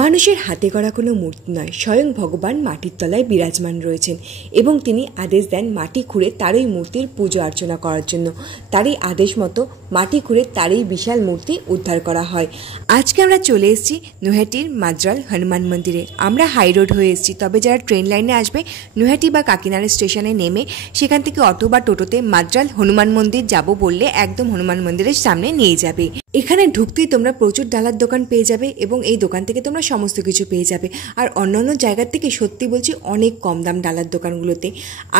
মানুষের হাতে গড়া কোনো মূর্তি নয়, স্বয়ং ভগবান মাটির তলায় বিরাজমান রয়েছেন এবং তিনি আদেশ দেন মাটি খুঁড়ে তারই মূর্তির পুজো অর্চনা করার জন্য। তারই আদেশ মতো মাটি খুঁড়ে তারই বিশাল মূর্তি উদ্ধার করা হয়। আজকে আমরা চলে এসেছি নৈহাটির মাদ্রাল হনুমান মন্দিরে। আমরা হাই রোড হয়ে এসেছি, তবে যারা ট্রেন লাইনে আসবে নৈহাটি বা কাকিনাড়া স্টেশনে নেমে সেখান থেকে অটো বা টোটোতে মাদ্রাল হনুমান মন্দির যাব বললে একদম হনুমান মন্দিরের সামনে নিয়ে যাবে। এখানে ঢুকতেই তোমরা প্রচুর ডালার দোকান পেয়ে যাবে এবং এই দোকান থেকে তোমরা সমস্ত কিছু পেয়ে যাবে। আর অন্যান্য জায়গার থেকে সত্যি বলছি অনেক কম দাম ডালার দোকানগুলোতে।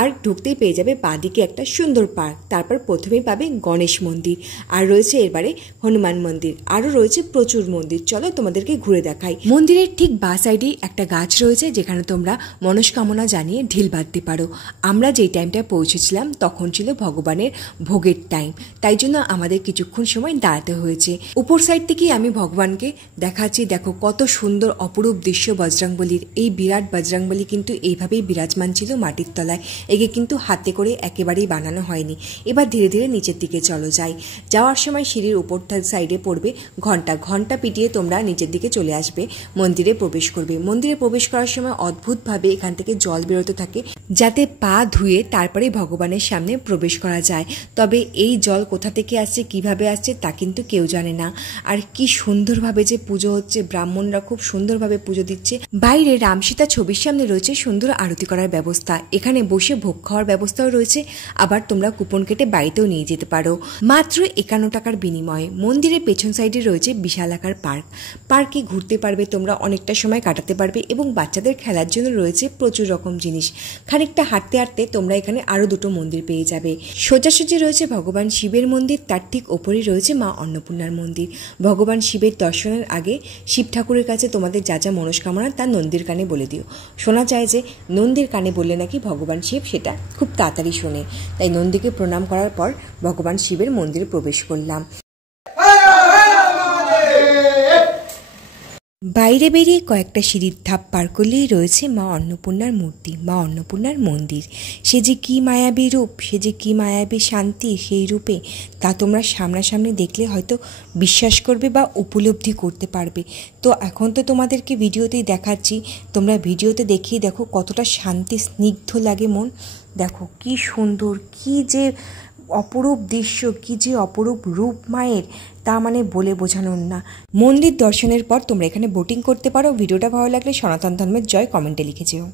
আর ঢুকতেই পেয়ে যাবে বাঁদিকে একটা সুন্দর পার্ক, তারপর প্রথমেই পাবে গণেশ মন্দির, আর রয়েছে এবারে হনুমান মন্দির, আরও রয়েছে প্রচুর মন্দির। চলো তোমাদেরকে ঘুরে দেখাই। মন্দিরের ঠিক বাঁ সাইডেই একটা গাছ রয়েছে যেখানে তোমরা মনস্কামনা জানিয়ে ঢিল বাঁধতে পারো। আমরা যেই টাইমটায় পৌঁছেছিলাম তখন ছিল ভগবানের ভোগের টাইম, তাই জন্য আমাদের কিছুক্ষণ সময় দাঁড়াতে হয়েছে। উপর সাইড থেকেই আমি ভগবানকে দেখাচ্ছি, দেখো কত সুন্দর অপরূপ দৃশ্য বজরংবলীর। এই বিরাট বজরংবলী কিন্তু এইভাবেই বিরাজমান ছিল মাটির তলায়, একে কিন্তু হাতে করে একেবারেই বানানো হয়নি। এবার ধীরে ধীরে নিচের দিকে চলো যাই। যাওয়ার সময় সিঁড়ির উপর সাইডে পড়বে ঘন্টা পিটিয়ে তোমরা নিচের দিকে চলে আসবে, মন্দিরে প্রবেশ করবে। মন্দিরে প্রবেশ করার সময় অদ্ভুতভাবে এখান থেকে জল বেরোতে থাকে, যাতে পা ধুয়ে তারপরে ভগবানের সামনে প্রবেশ করা যায়। তবে এই জল কোথা থেকে আসছে, কিভাবে আসছে তা কিন্তু কেউ জানে না। আর কি সুন্দরভাবে যে পুজো হচ্ছে, ব্রাহ্মণরা খুব সুন্দরভাবে পুজো দিচ্ছে। বাইরে রামসীতা ছবির সামনে রয়েছে সুন্দর আরতি করার ব্যবস্থা, এখানে বসে ভোগ খাওয়ার ব্যবস্থাও রয়েছে। আবার তোমরা কুপন কেটে বাড়িতেও নিয়ে যেতে পারো মাত্র 51 টাকার বিনিময়ে। মন্দিরের পেছন সাইডে রয়েছে বিশালাকার পার্ক, পার্কে ঘুরতে পারবে তোমরা, অনেকটা সময় কাটাতে পারবে এবং বাচ্চাদের খেলার জন্য রয়েছে প্রচুর রকম জিনিস। খানিকটা হাঁটতে হাঁটতে তোমরা এখানে আরও দুটো মন্দির পেয়ে যাবে। সোজাসুজি রয়েছে ভগবান শিবের মন্দির, তার ঠিক ওপরেই রয়েছে মা অন্নপূর্ণার মন্দির। ভগবান শিবের দর্শনের আগে শিব ঠাকুরের কাছে তোমাদের যা যা মনস্কামনা তা নন্দীর কানে বলে দিও। শোনা যায় যে নন্দীর কানে বললে নাকি ভগবান শিব সেটা খুব তাড়াতাড়ি শোনে। তাই নন্দীকে প্রণাম করার পর ভগবান শিবের মন্দিরে প্রবেশ করলাম। বাইরে বেরিয়ে কয়েকটা সিঁড়ির ধাপ পার করলেই রয়েছে মা অন্নপূর্ণার মূর্তি, মা অন্নপূর্ণার মন্দির। সে যে কী মায়াবী রূপ, সে যে কী মায়াবী শান্তি সেই রূপে, তা তোমরা সামনাসামনি দেখলে হয়তো বিশ্বাস করবে বা উপলব্ধি করতে পারবে। তো এখন তো তোমাদেরকে ভিডিওতেই দেখাচ্ছি, তোমরা ভিডিওতে দেখেই দেখো কতটা শান্তি স্নিগ্ধ লাগে মন। দেখো কি সুন্দর, কি যে অপরূপ দৃশ্য, কি যে অপরূপ রূপ মায়ের, তা মানে বলে বোঝানোর না। মন্দির দর্শনের পর তোমরা এখানে বোটিং করতে পারো। ভিডিওটা ভালো লাগলে সনাতন ধর্মের জয় কমেন্টে লিখে যেও।